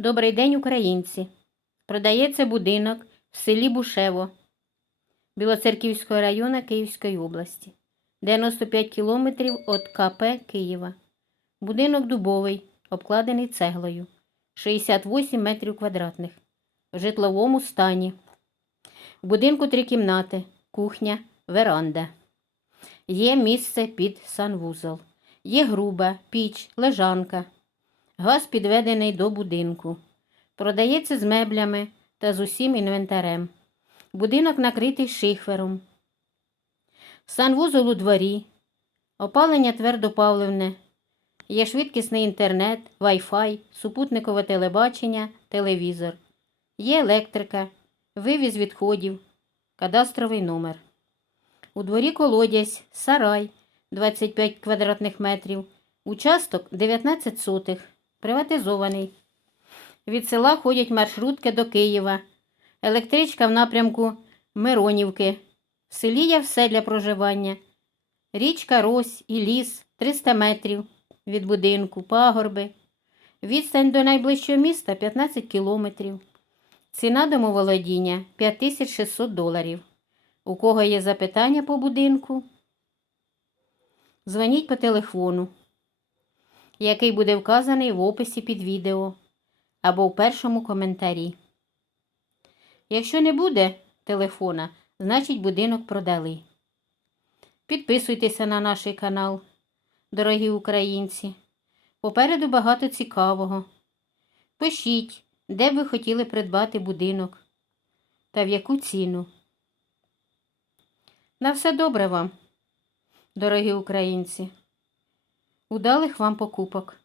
Добрий день, українці. Продається будинок в селі Бушево Білоцерківського району Київської області. 95 кілометрів від КП Києва. Будинок дубовий, обкладений цеглою. 68 метрів квадратних. В житловому стані. В будинку три кімнати, кухня, веранда. Є місце під санвузол. Є груба, піч, лежанка. Газ підведений до будинку. Продається з меблями та з усім інвентарем. Будинок накритий шифером. Санвузол у дворі. Опалення твердопаливне. Є швидкісний інтернет, Wi-Fi, супутникове телебачення, телевізор. Є електрика, вивіз відходів, кадастровий номер. У дворі колодязь, сарай 25 квадратних метрів, участок 19 сотих, приватизований. Від села ходять маршрутки до Києва, електричка в напрямку Миронівки. В селі є все для проживання. Річка Рось і ліс 300 метрів від будинку, пагорби. Відстань до найближчого міста 15 кілометрів. Ціна домоволодіння 5600 доларів. У кого є запитання по будинку? Дзвоніть по телефону, який буде вказаний в описі під відео або в першому коментарі. Якщо не буде телефона, значить будинок продали. Підписуйтеся на наш канал, дорогі українці. Попереду багато цікавого. Пишіть, де б ви хотіли придбати будинок та в яку ціну. На все добре вам, дорогі українці. Удалих вам покупок.